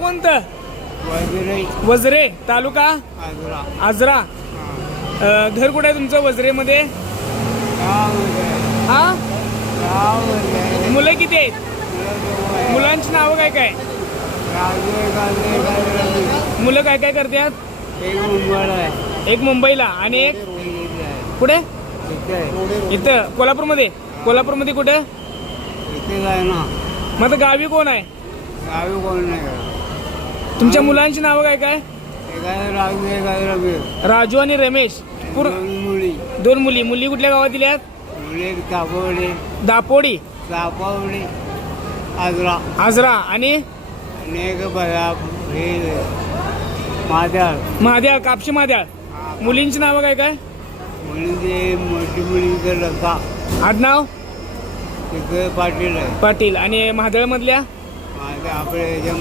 कोणतं? वजरे. तालुका? आजरा. घर कुठे आहे तुमचं वजरेमध्ये? हा? मुलं किती आहेत? मुलांची नावं काय काय? मुलं काय काय करतात? एक मुंबईला आहे. एक मुंबईला. आणि एक. कुठे? इथे कोल्हापूरमध्ये? कोल्हापूरमध्ये कुठे? मग गावी कोण आहे? गावी कोण नाही तुमच्या मुलांची नावं काय काय? राजू आणि रमेश. पूर मुली. दोन मुली. मुली कुठल्या गावात मुली एक तापवली दापोडी. तापवली आजरा. आजरा. आणि? महाद्याळ कापशी महाद्याळ मुलींची नावं काय काय? मुलींची मोठी मुलीचं लता. आडनाव पाटील पाटील. आणि महादळ मधल्या आपल्या